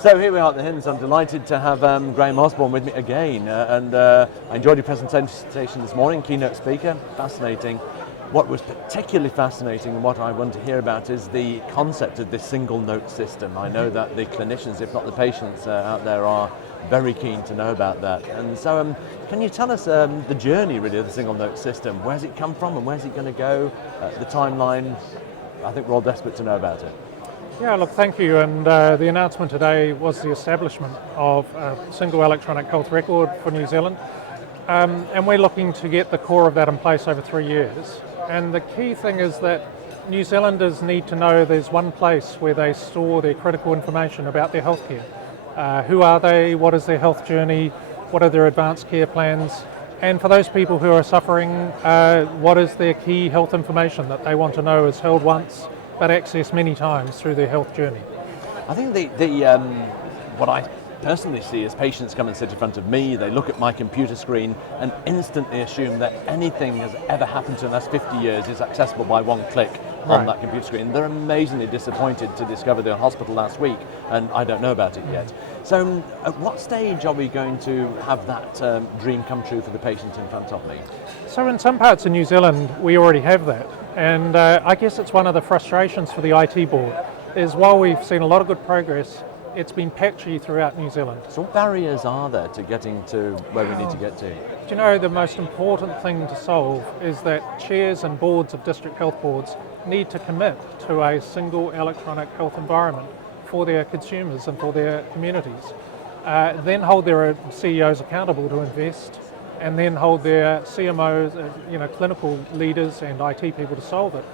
So here we are at the HIMSS. I'm delighted to have Graham Osborne with me again, and I enjoyed your presentation this morning, keynote speaker, fascinating. What was particularly fascinating and what I want to hear about is the concept of this single note system. I know that the clinicians, if not the patients out there, are very keen to know about that. And so can you tell us the journey really of the single note system? Where's it come from and where's it going to go? The timeline, I think we're all desperate to know about it. Yeah, look, thank you. And the announcement today was the establishment of a single electronic health record for New Zealand. And we're looking to get the core of that in place over 3 years. And the key thing is that New Zealanders need to know there's one place where they store their critical information about their healthcare. Who are they? What is their health journey? What are their advanced care plans? And for those people who are suffering, what is their key health information that they want to know is held once but accessed many times through their health journey? I think what I personally see is patients come and sit in front of me, they look at my computer screen and instantly assume that anything has ever happened to them in the last 50 years is accessible by one click on that computer screen. They're amazingly disappointed to discover they're in hospital last week and I don't know about it yet. So at what stage are we going to have that dream come true for the patient in front of me? So in some parts of New Zealand we already have that, and I guess it's one of the frustrations for the IT board is while we've seen a lot of good progress, it's been patchy throughout New Zealand. So what barriers are there to getting to where we need to get to? Do you know, the most important thing to solve is that chairs and boards of district health boards need to commit to a single electronic health environment for their consumers and for their communities. Then hold their CEOs accountable to invest, and then hold their CMOs, clinical leaders and IT people to solve it.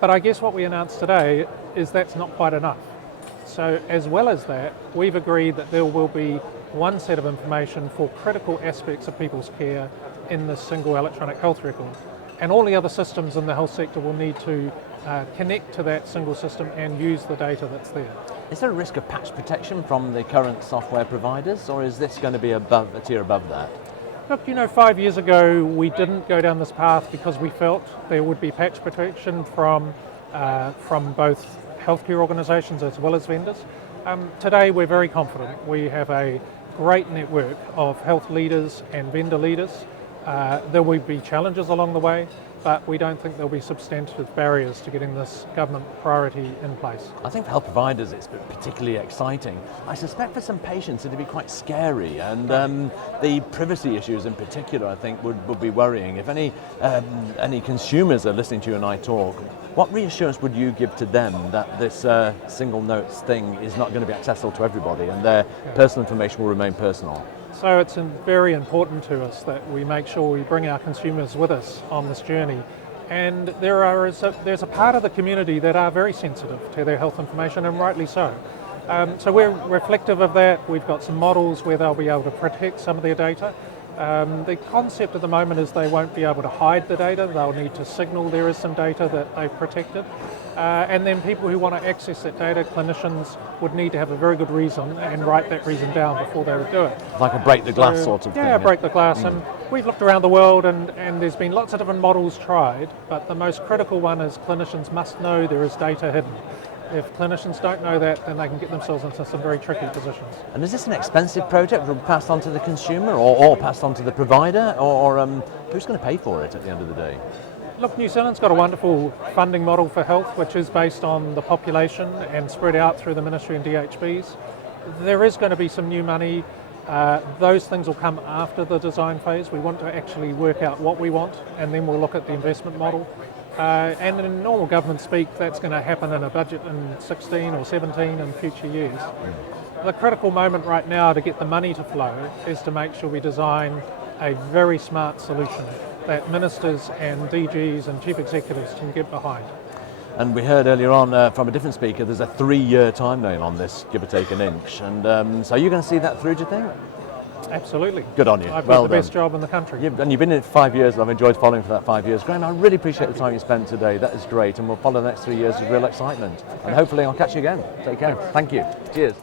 But I guess what we announced today is that's not quite enough. So as well as that, we've agreed that there will be one set of information for critical aspects of people's care in this single electronic health record. And all the other systems in the health sector will need to connect to that single system and use the data that's there. Is there a risk of patch protection from the current software providers, or is this going to be a tier above that? Look, 5 years ago we didn't go down this path because we felt there would be patch protection from both healthcare organisations as well as vendors. Today we're very confident. We have a great network of health leaders and vendor leaders. There will be challenges along the way, but we don't think there'll be substantive barriers to getting this government priority in place. I think for health providers it's particularly exciting. I suspect for some patients it'd be quite scary, and the privacy issues in particular I think would be worrying. If any consumers are listening to you and I talk, what reassurance would you give to them that this single notes thing is not going to be accessible to everybody and their personal information will remain personal? So it's very important to us that we make sure we bring our consumers with us on this journey. And there's a part of the community that are very sensitive to their health information, and rightly so. So we're reflective of that. We've got some models where they'll be able to protect some of their data. The concept at the moment is they won't be able to hide the data. They'll need to signal there is some data that they've protected. And then people who want to access that data, clinicians would need to have a very good reason and write that reason down before they would do it. Like a break the glass sort of thing. Yeah, break the glass. And we've looked around the world and there's been lots of different models tried, but the most critical one is clinicians must know there is data hidden. If clinicians don't know that, then they can get themselves into some very tricky positions. And is this an expensive project passed on to the consumer or passed on to the provider, or who's going to pay for it at the end of the day? Look, New Zealand's got a wonderful funding model for health, which is based on the population and spread out through the ministry and DHBs. There is going to be some new money. Those things will come after the design phase. We want to actually work out what we want, and then we'll look at the investment model. And in normal government speak, that's going to happen in a budget in 16 or 17 and future years. The critical moment right now to get the money to flow is to make sure we design a very smart solution that ministers and DGs and chief executives can get behind. And we heard earlier on from a different speaker, there's a 3-year timeline on this, give or take an inch. And so are you going to see that through, do you think? Absolutely. Good on you. I've got the best job in the country. And you've been in it for 5 years, and I've enjoyed following for that 5 years. Graham, I really appreciate the time you spent today. That is great, and we'll follow the next 3 years with real excitement. And hopefully I'll catch you again. Take care. Thank you. Cheers.